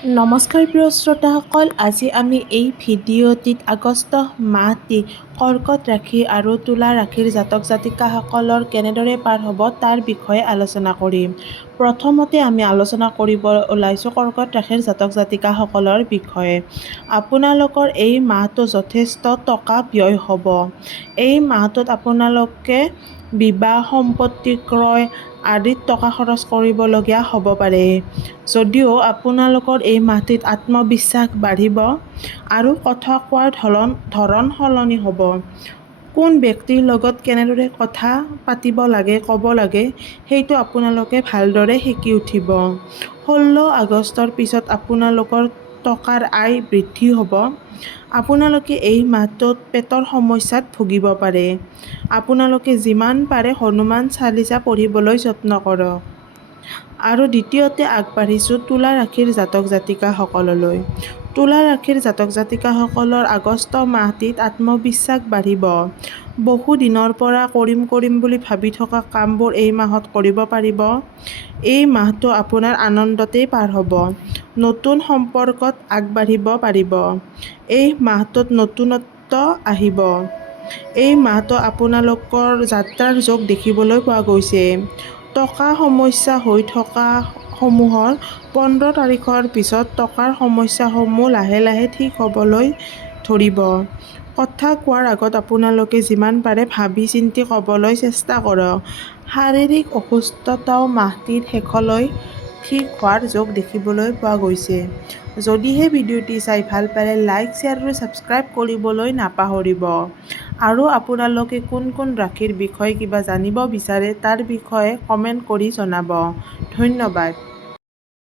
নমস্কাৰ প্ৰিয় শ্ৰোতাসকল, আজি আমি এই ভিডিঅ'টিত আগষ্ট মাহটি কৰ্কট ৰাশি আৰু তুলা ৰাশিৰ জাতক জাতিকাসকলৰ কেনেদৰে পাৰ হ'ব তাৰ বিষয়ে আলোচনা কৰিম। প্ৰথমতে আমি আলোচনা কৰিব ওলাইছোঁ কৰ্কট ৰাশিৰ জাতক জাতিকাসকলৰ বিষয়ে। আপোনালোকৰ এই মাহটো যথেষ্ট টকা ব্যয় হ'ব। এই মাহটোত আপোনালোকে বিবাহ, সম্পত্তি ক্ৰয় আদিত টকা খৰচ কৰিবলগীয়া হ'ব পাৰে। যদিও আপোনালোকৰ এই মাহটিত আত্মবিশ্বাস বাঢ়িব আৰু কথা কোৱাৰ ধৰণ সলনি হ'ব। কোন ব্যক্তিৰ লগত কেনেদৰে কথা পাতিব লাগে, ক'ব লাগে সেইটো আপোনালোকে ভালদৰে শিকি উঠিব। 16 আগষ্টৰ পিছত আপোনালোকৰ টকাৰ আয় বৃদ্ধি হ'ব। আপোনালোকে এই মাহটোত পেটৰ সমস্যাত ভুগিব পাৰে। আপোনালোকে যিমান পাৰে হনুমান চালিচা পঢ়িবলৈ যত্ন কৰক। আৰু দ্বিতীয়তে আগবাঢ়িছোঁ তুলা ৰাশিৰ জাতক জাতিকাসকললৈ। তুলা ৰাশিৰ জাতক জাতিকাসকলৰ আগষ্ট মাহটিত আত্মবিশ্বাস বাঢ়িব। বহু দিনৰ পৰা কৰিম বুলি ভাবি থকা কামবোৰ এই মাহত কৰিব পাৰিব। এই মাহটো আপোনাৰ আনন্দতেই পাৰ হ'ব। নতুন সম্পৰ্কত আগবাঢ়িব পাৰিব। এই মাহটোত নতুনত্ব আহিব। এই মাহটো আপোনালোকৰ যাত্ৰাৰ যোগ দেখিবলৈ পোৱা গৈছে। টকা সমস্যা হৈ থকা সমূহৰ 15 তাৰিখৰ পিছত টকাৰ সমস্যাসমূহ লাহে লাহে ঠিক হ'বলৈ ধৰিব। কথা কোৱাৰ আগত আপোনালোকে যিমান পাৰে ভাবি চিন্তি ক'বলৈ চেষ্টা কৰক। শাৰীৰিক অসুস্থতাও মাহটিৰ শেষলৈ ঠিক হোৱাৰ যোগ দেখিবলৈ পোৱা গৈছে। যদিহে ভিডিঅ'টি চাই ভাল পালে লাইক, শ্বেয়াৰ আৰু ছাবস্ক্ৰাইব কৰিবলৈ নাপাহৰিব। আৰু আপোনালোকে কোন ৰাশিৰ বিষয়ে কিবা জানিব বিচাৰে তাৰ বিষয়ে কমেণ্ট কৰি জনাব। ধন্যবাদ।